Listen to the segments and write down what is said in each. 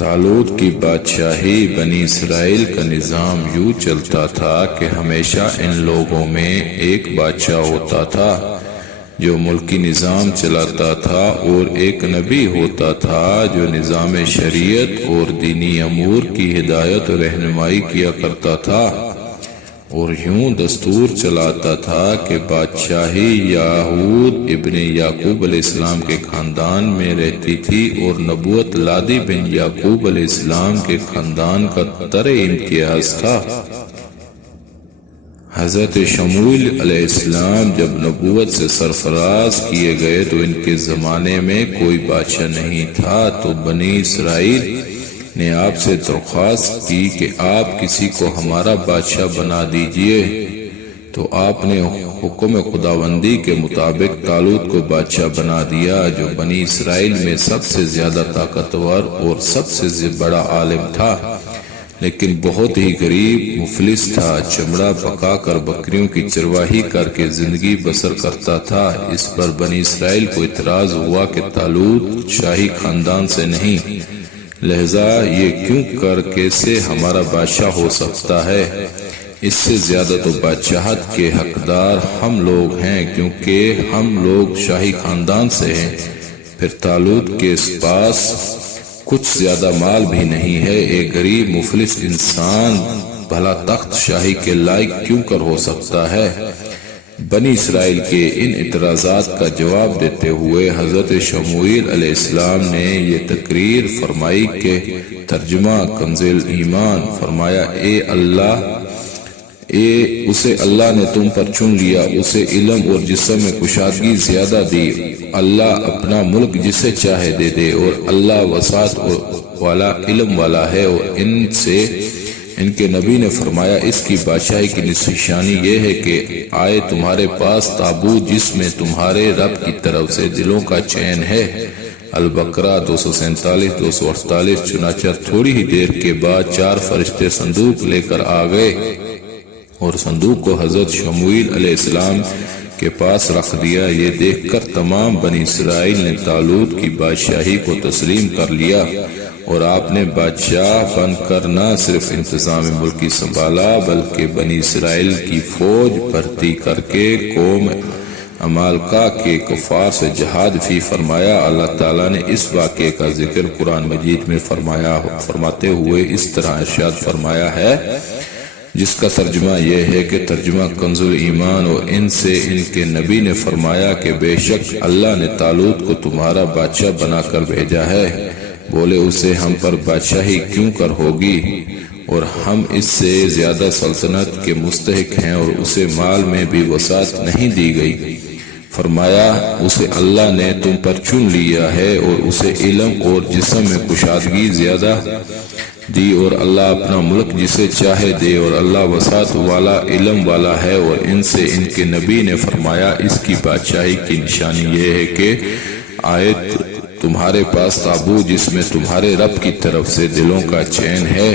طالوت کی بادشاہی بنی اسرائیل کا نظام یوں چلتا تھا کہ ہمیشہ ان لوگوں میں ایک بادشاہ ہوتا تھا جو ملکی نظام چلاتا تھا، اور ایک نبی ہوتا تھا جو نظام شریعت اور دینی امور کی ہدایت و رہنمائی کیا کرتا تھا، اور یوں دستور چلاتا تھا کہ بادشاہی یہود ابن یعقوب علیہ السلام کے خاندان میں رہتی تھی، اور نبوت لادی بن یعقوب علیہ السلام کے خاندان کا در امتیاز تھا۔ حضرت شموئیل علیہ السلام جب نبوت سے سرفراز کیے گئے تو ان کے زمانے میں کوئی بادشاہ نہیں تھا، تو بنی اسرائیل نے آپ سے درخواست کی کہ آپ کسی کو ہمارا بادشاہ بنا دیجئے، تو آپ نے حکم خداوندی کے مطابق طالوت کو بادشاہ بنا دیا، جو بنی اسرائیل میں سب سے زیادہ طاقتور اور سب سے بڑا عالم تھا، لیکن بہت ہی غریب مفلس تھا، چمڑا پکا کر بکریوں کی چرواہی کر کے زندگی بسر کرتا تھا۔ اس پر بنی اسرائیل کو اعتراض ہوا کہ طالوت شاہی خاندان سے نہیں، لہذا یہ کیوں کر کیسے ہمارا بادشاہ ہو سکتا ہے؟ اس سے زیادہ تو بادشاہت کے حقدار ہم لوگ ہیں، کیونکہ ہم لوگ شاہی خاندان سے ہیں۔ پھر طالوت کے پاس کچھ زیادہ مال بھی نہیں ہے، ایک غریب مفلس انسان بھلا تخت شاہی کے لائق کیوں کر ہو سکتا ہے؟ بنی اسرائیل کے ان اعتراضات کا جواب دیتے ہوئے حضرت شموئیل علیہ السلام نے یہ تقریر فرمائی کہ ترجمہ کنز ایمان فرمایا، اسے اللہ نے تم پر چن لیا، اسے علم اور جسم میں کشادگی زیادہ دی، اللہ اپنا ملک جسے چاہے دے دے، اور اللہ وسعت والا علم والا ہے۔ اور ان کے نبی نے فرمایا، اس کی بادشاہی کی نشانی یہ ہے کہ آئے تمہارے پاس تابوت جس میں تمہارے رب کی طرف سے دلوں کا چین ہے۔ البقرہ 247 248۔ چنانچہ تھوڑی ہی دیر کے بعد 4 فرشتے صندوق لے کر آ گئے، اور صندوق کو حضرت شموئیل علیہ السلام کے پاس رکھ دیا۔ یہ دیکھ کر تمام بنی اسرائیل نے طالوت کی بادشاہی کو تسلیم کر لیا، اور آپ نے بادشاہ بن کر نہ صرف انتظام ملکی سنبھالا بلکہ بنی اسرائیل کی فوج بھرتی کر کے قوم عمالقہ کے کفار سے جہاد بھی فرمایا۔ اللہ تعالیٰ نے اس واقعے کا ذکر قرآن مجید میں فرماتے ہوئے اس طرح ارشاد فرمایا ہے، جس کا ترجمہ یہ ہے کہ ترجمہ کنز ایمان، اور ان سے ان کے نبی نے فرمایا کہ بے شک اللہ نے طالوت کو تمہارا بادشاہ بنا کر بھیجا ہے۔ بولے، اسے ہم پر بادشاہی کیوں کر ہوگی، اور ہم اس سے زیادہ سلطنت کے مستحق ہیں، اور اسے مال میں بھی وسعت نہیں دی گئی۔ فرمایا، اسے اللہ نے تم پر چن لیا ہے، اور اسے علم اور جسم میں کشادگی زیادہ دی، اور اللہ اپنا ملک جسے چاہے دے، اور اللہ وسعت والا علم والا ہے۔ اور ان سے ان کے نبی نے فرمایا، اس کی بادشاہی کی نشانی یہ ہے کہ آئے تمہارے پاس تابوت جس میں تمہارے رب کی طرف سے دلوں کا چین ہے،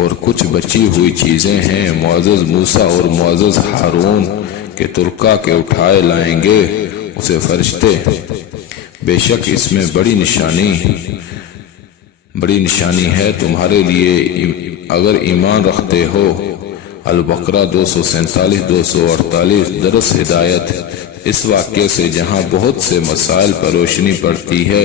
اور کچھ بچی ہوئی چیزیں ہیں، معزز موسیٰ اور معزز ہارون کے ترکا کے اٹھائے لائیں گے اسے فرشتے۔ بے شک اس میں بڑی نشانی ہے تمہارے لیے اگر ایمان رکھتے ہو۔ البقرہ 247 248۔ درس ہدایت۔ اس واقعے سے جہاں بہت سے مسائل پر روشنی پڑتی ہے،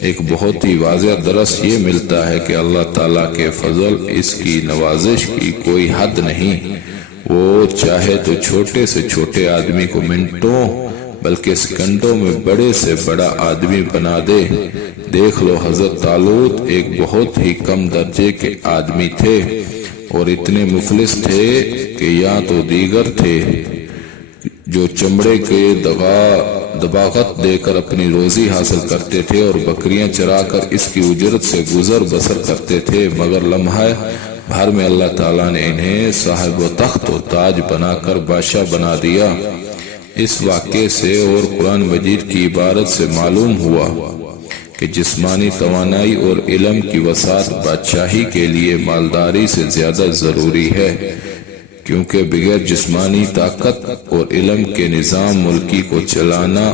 ایک بہت ہی واضح درس یہ ملتا ہے کہ اللہ تعالیٰ کے فضل، اس کی نوازش کی کوئی حد نہیں۔ وہ چاہے تو چھوٹے سے چھوٹے آدمی کو منٹوں بلکہ سیکنڈوں میں بڑے سے بڑا آدمی بنا دے۔ دیکھ لو، حضرت طالوت ایک بہت ہی کم درجے کے آدمی تھے، اور اتنے مفلس تھے کہ یا تو دیگر تھے جو چمڑے کے دباغت دے کر اپنی روزی حاصل کرتے تھے، اور بکریاں چرا کر اس کی اجرت سے گزر بسر کرتے تھے، مگر لمحہ بھر میں اللہ تعالیٰ نے انہیں صاحب و تخت و تاج بنا کر بادشاہ بنا دیا۔ اس واقعے سے اور قرآن مجید کی عبارت سے معلوم ہوا کہ جسمانی توانائی اور علم کی وسعت بادشاہی کے لیے مالداری سے زیادہ ضروری ہے، کیونکہ بغیر جسمانی طاقت اور علم کے نظام ملکی کو چلانا